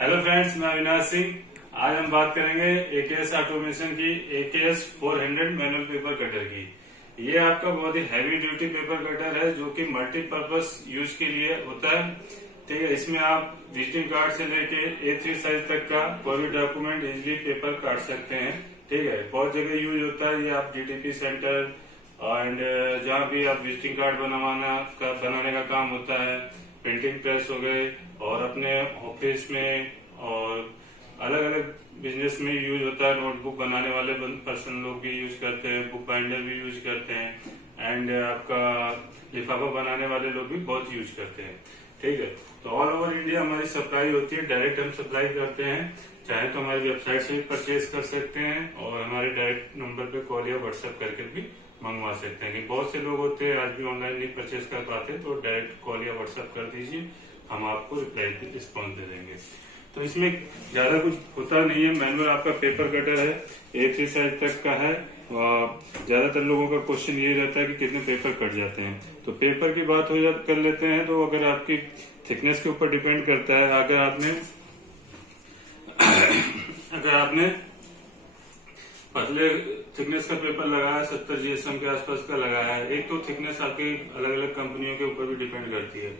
Hello friends, मैं अविनाश सिंह। आज हम बात करेंगे एकेएस ऑटोमेशन की एकेएस 400 मैनुअल पेपर कटर की। ये आपका बहुत ही हैवी ड्यूटी पेपर कटर है जो कि मल्टीपर्पज यूज के लिए होता है। ठीक है, इसमें आप विजिटिंग कार्ड से लेके A3 साइज तक का कोई भी डॉक्यूमेंट इजिली पेपर काट सकते हैं। ठीक है, बहुत जगह यूज होता है। ये आप DTP सेंटर एंड जहाँ भी आप विजिटिंग कार्ड बनाने का काम होता है, प्रिंटिंग प्रेस हो गए और अपने ऑफिस में और अलग अलग बिजनेस में यूज होता है। नोटबुक बनाने वाले पर्सन लोग भी यूज करते हैं, बुक बाइंडर भी यूज करते हैं एंड आपका लिफाफा बनाने वाले लोग भी बहुत यूज करते हैं। ठीक है, तो ऑल ओवर इंडिया हमारी सप्लाई होती है। डायरेक्ट हम सप्लाई करते हैं, चाहे तो हमारी वेबसाइट से भी परचेज कर सकते हैं और हमारे डायरेक्ट नंबर पे कॉल या व्हाट्सएप करके भी मंगवा सकते हैं। कि बहुत से लोग होते हैं आज भी ऑनलाइन नहीं परचेज कर पाते, तो डायरेक्ट कॉल या व्हाट्सएप कर दीजिए, हम आपको रिप्लाई रिस्पॉन्स दे देंगे। तो इसमें ज्यादा कुछ होता नहीं है। मैनुअल आपका पेपर कटर है, A3 साइज तक का है। ज्यादातर लोगों का क्वेश्चन ये रहता है कि कितने पेपर कट जाते हैं। तो पेपर की बात कर लेते हैं। तो अगर आपकी थिकनेस के ऊपर डिपेंड करता है। अगर आपने पतले थिकनेस का पेपर लगाया, 70 GSM के आसपास का लगाया है। एक तो थिकनेस आपकी अलग अलग कंपनियों के ऊपर भी डिपेंड करती है।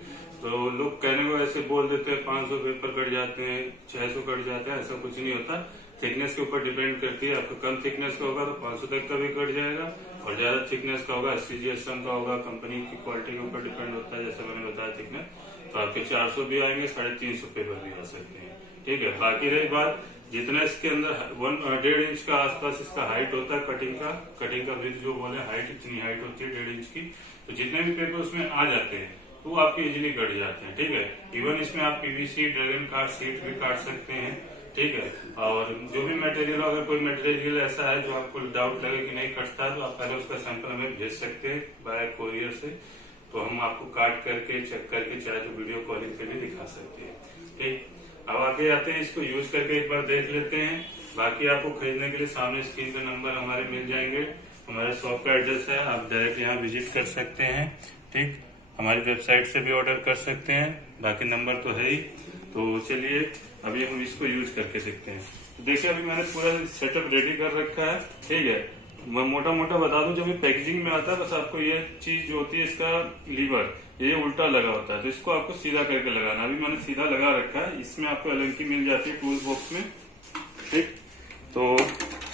तो लोग कहने को ऐसे बोल देते हैं 500 पेपर कट जाते हैं, 600 कट जाते हैं। ऐसा कुछ नहीं होता। थिकनेस के ऊपर डिपेंड करती है। आपका कम थिकनेस का होगा तो 500 तक का भी कट जाएगा और ज्यादा थिकनेस का होगा 80 GSM का होगा। कंपनी की क्वालिटी के ऊपर डिपेंड होता है। जैसे मैंने बताया थिकनेस, तो आपके 400 भी आएंगे, 350 पेपर भी आ सकते हैं। ठीक है, बाकी रही बात जितना इसके अंदर 1.5 इंच का आसपास इसका हाइट होता है। कटिंग का विड्थ जो बोले हाइट, इतनी हाइट होती है 1.5 इंच की। तो जितने भी पेपर उसमें आ जाते हैं तो आपके इजीली कट जाते हैं। ठीक है, इवन इसमें आप PVC ड्रैगन कार्ड सीट भी काट सकते हैं। ठीक है, और जो भी मटेरियल, अगर कोई मटेरियल ऐसा है जो आपको डाउट लगे कि नहीं कटता, तो आप पहले उसका सैंपल हमें भेज सकते हैं बाय कोरियर से। तो हम आपको काट करके चेक करके चाहे तो वीडियो कॉलिंग पे भी दिखा सकते हैं। ठीक, अब आगे आते हैं, इसको यूज करके एक बार देख लेते हैं। बाकी आपको खरीदने के लिए सामने स्क्रीन पे नंबर हमारे मिल जाएंगे। हमारे शॉप का एड्रेस है, आप डायरेक्ट यहाँ विजिट कर सकते हैं। ठीक, हमारी वेबसाइट से भी ऑर्डर कर सकते हैं, बाकी नंबर तो है ही। तो चलिए अभी हम इसको यूज करके देखते हैं। तो देखिए, अभी मैंने पूरा सेटअप रेडी कर रखा है। ठीक है, मैं मोटा मोटा बता दूं, जब ये पैकेजिंग में आता है बस आपको ये चीज जो होती है, इसका लीवर ये उल्टा लगा होता है, तो इसको आपको सीधा करके लगाना। अभी मैंने सीधा लगा रखा है। इसमें आपको एलंकी मिल जाती है टूल बॉक्स में। ठीक, तो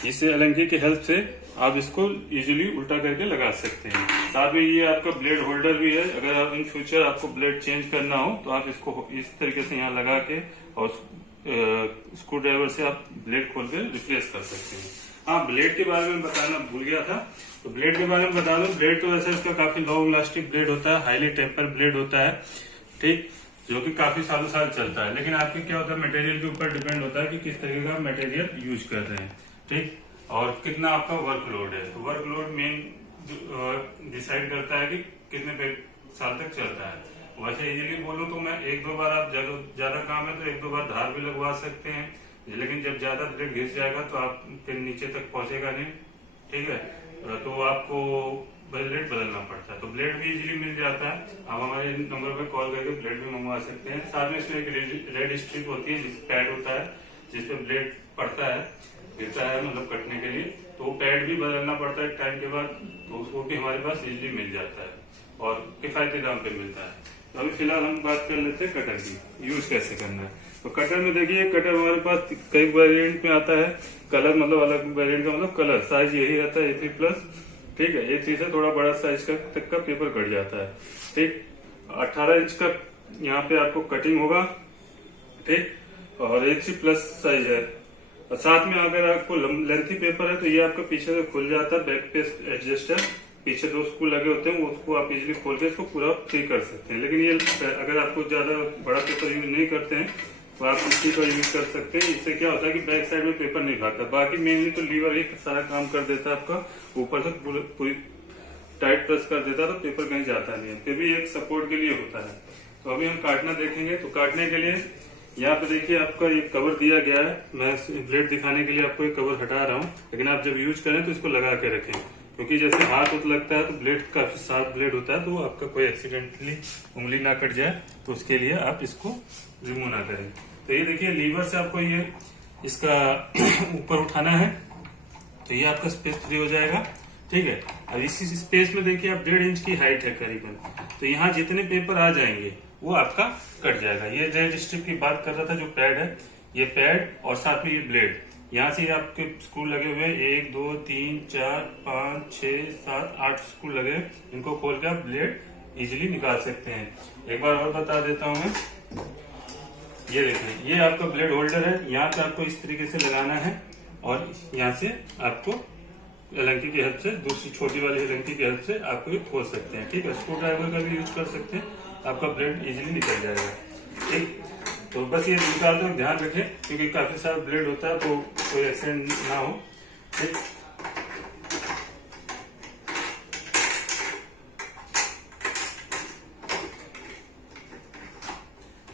इस एलंकी की हेल्प से आप इसको इजीली उल्टा करके लगा सकते हैं। साथ में ये आपका ब्लेड होल्डर भी है। अगर आप इन फ्यूचर आपको ब्लेड चेंज करना हो तो आप इसको इस तरीके से यहाँ लगा के और स्क्रू ड्राइवर से आप ब्लेड खोल के रिप्लेस कर सकते हैं। हाँ, ब्लेड के बारे में बताना भूल गया था। तो ब्लेड के बारे में बता दो। ब्लेड तो वैसे इसका काफी लॉन्ग लास्टिक ब्लेड होता है, हाईली टेम्पर ब्लेड होता है। ठीक, जो कि काफी सालों साल चलता है। लेकिन आपके क्या होता है, मटेरियल के ऊपर डिपेंड होता है कि किस तरीके का मटेरियल यूज कर रहे हैं। ठीक, और कितना आपका वर्कलोड है। तो वर्कलोड मेन डिसाइड करता है कि कितने साल तक चलता है। वैसे इजीली बोलूं तो मैं 1-2 बार, आप ज्यादा काम है तो 1-2 बार धार भी लगवा सकते हैं। लेकिन जब ज्यादा ब्लेड घिस जाएगा तो आप फिर नीचे तक पहुंचेगा नहीं। ठीक है, तो आपको ब्लेड बदलना पड़ता है। तो ब्लेड भी इजीली मिल जाता है। आप हमारे नंबर पे कॉल करके ब्लेड भी मंगवा सकते हैं। साथ में इसमें एक रेड स्ट्रिप होती है, जिस पैड होता है जिसपे ब्लेड पड़ता है, गिरता है मतलब कटने के लिए, तो वो पैड भी बदलना पड़ता है टाइम के बाद। तो उसको भी हमारे पास इजीली मिल जाता है और किफायती दाम पे मिलता है। तो अभी फिलहाल हम बात कर लेते हैं कटर की, यूज कैसे करना है। तो कटर में देखिए, कटर हमारे पास कई वेरिएंट में आता है। कलर मतलब अलग वेरिएंट का मतलब कलर, साइज यही रहता है A3+। ठीक है, A3 से थोड़ा बड़ा साइज का तक का पेपर कट जाता है। ठीक, 18 इंच का यहाँ पे आपको कटिंग होगा। ठीक, और A3+ साइज है। और साथ में अगर आपको लेंथी पेपर है तो ये आपका पीछे से खुल जाता है, बैक पे एडजस्टर, पीछे 2 स्क्रू लगे होते हैं, वो उसको आप इजीली खोल के इसको पूरा फ्री कर सकते हैं। लेकिन ये अगर आपको ज्यादा बड़ा पेपर यूज नहीं करते हैं तो आप इसी का यूज कर सकते हैं। इससे क्या होता है कि बैक साइड में पेपर नहीं भागता। बाकी मेनली तो लीवर ही सारा काम कर देता है आपका, ऊपर से पूरी टाइट प्रेस कर देता है तो पेपर कहीं जाता नहीं है। फिर भी एक सपोर्ट के लिए होता है। तो अभी हम काटना देखेंगे। तो काटने के लिए यहाँ पे देखिए आपका ये कवर दिया गया है। मैं ब्लेड दिखाने के लिए आपको ये कवर हटा रहा हूँ, लेकिन आप जब यूज करें तो इसको लगा के रखें, क्योंकि जैसे हाथ उत लगता है तो ब्लेड काफी शार्प ब्लेड होता है, तो आपका कोई एक्सीडेंटली उंगली ना कट जाए, तो उसके लिए आप इसको रिमूव ना करें। तो ये देखिए लीवर से आपको ये इसका ऊपर उठाना है, तो ये आपका स्पेस फ्री हो जाएगा। ठीक है, अब इसी स्पेस में देखिए आप 1.5 इंच की हाइट है करीबन, तो यहाँ जितने पेपर आ जाएंगे वो आपका कट जाएगा। ये रेड स्ट्रिप की बात कर रहा था, जो पैड है, ये पैड और साथ में ये ब्लेड, यहाँ से आपके स्क्रू लगे हुए 1 2 3 4 5 6 7 8 स्क्रू लगे हैं। इनको खोल के आप ब्लेड इजीली निकाल सकते हैं। एक बार और बता देता हूँ मैं, ये देखें, ये आपका ब्लेड होल्डर है, यहाँ पे आपको इस तरीके से लगाना है और यहाँ से आपको एलंकी की हेल्प से, दूसरी छोटी वाली एलंकी की हेल्प से आपको ये खोल सकते हैं। ठीक है, स्क्रू ड्राइवर का भी यूज कर सकते हैं, आपका ब्लेड इजीली निकल जाएगा। ठीक, तो बस ये निकालते वक्त ध्यान रखें, क्योंकि काफी सारा ब्लेड होता है तो कोई एक्सीडेंट ना हो। ठीक,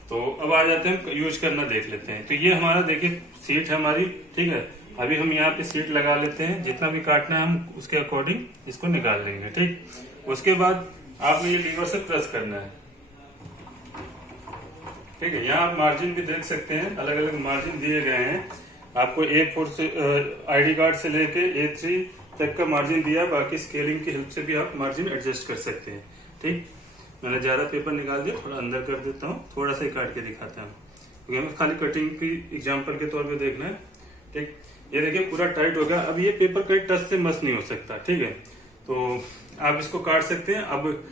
तो अब आ जाते हैं यूज करना देख लेते हैं। तो ये हमारा देखिए सीट है हमारी। ठीक है, अभी हम यहाँ पे सीट लगा लेते हैं, जितना भी काटना है हम उसके अकॉर्डिंग इसको निकाल लेंगे। ठीक, उसके बाद आपको ये लीवर से प्रेस करना है। ठीक है, यहाँ आप मार्जिन भी देख सकते हैं, अलग अलग मार्जिन दिए गए हैं आपको। A4 से ID कार्ड से लेके A3 तक का मार्जिन दिया, बाकी स्केलिंग की हेल्प से भी आप मार्जिन एडजस्ट कर सकते हैं। ठीक, मैंने ज्यादा पेपर निकाल दिया, थोड़ा अंदर कर देता हूँ, थोड़ा सा ही काट के दिखाता हूँ, क्योंकि हमें खाली कटिंग की एग्जाम्पल के तौर पे देखना है। ठीक, ये देखिए पूरा टाइट हो गया। अब ये पेपर कहीं टच से मस नहीं हो सकता। ठीक है, तो आप इसको काट सकते हैं। अब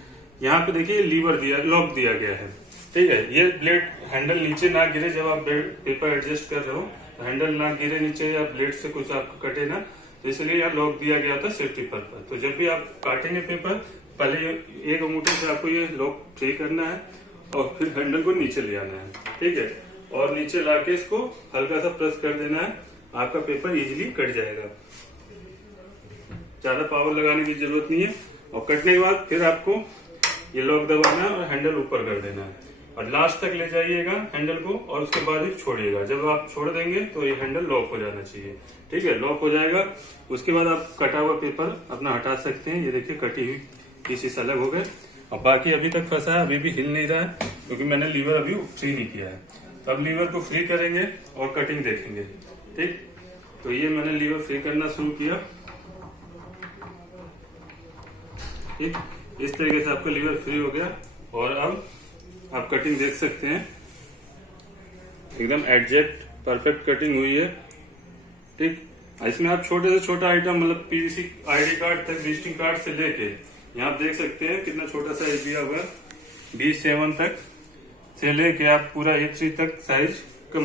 यहाँ पे देखिए लीवर दिया, लॉक दिया गया है। ठीक है, ये ब्लेड हैंडल नीचे ना गिरे, जब आप पेपर एडजस्ट कर रहे हो तो हैंडल ना गिरे नीचे या ब्लेड से कुछ आपको कटे ना, तो इसलिए यहाँ लॉक दिया गया था सेफ्टी पर्पज। तो जब भी आप काटेंगे पेपर, पहले एक अंगूठे से आपको ये लॉक फ्री करना है और फिर हैंडल को नीचे ले आना है। ठीक है, और नीचे लाके इसको हल्का सा प्रेस कर देना है, आपका पेपर इजीली कट जाएगा। ज्यादा पावर लगाने की जरूरत नहीं है। और कटने के बाद फिर आपको ये लॉक दबाना है और हैंडल ऊपर कर देना है और लास्ट तक ले जाइएगा हैंडल को, और उसके बाद ही छोड़िएगा। जब आप छोड़ देंगे तो ये हैंडल लॉक हो जाना चाहिए। ठीक है, लॉक हो जाएगा। उसके बाद आप कटा हुआ पेपर अपना हटा सकते हैं। ये देखिए कटी हुई पीसेस अलग हो गए, और बाकी अभी तक फंसा है, अभी भी हिल नहीं रहा है, क्योंकि मैंने लीवर अभी फ्री नहीं किया है। तो अब लीवर को फ्री करेंगे और कटिंग देखेंगे। ठीक, तो ये मैंने लीवर फ्री करना शुरू किया। ठीक, इस तरीके से आपका लीवर फ्री हो गया, और अब आप कटिंग देख सकते हैं, एकदम एग्जैक्ट परफेक्ट कटिंग हुई है। ठीक, इसमें आप छोटे से छोटा आइटम, मतलब पीवीसी ID कार्ड तक, विजिटिंग कार्ड से लेके यहाँ आप देख सकते हैं कितना छोटा साइज दिया हुआ है। B7 तक से लेके आप पूरा A3 तक साइज का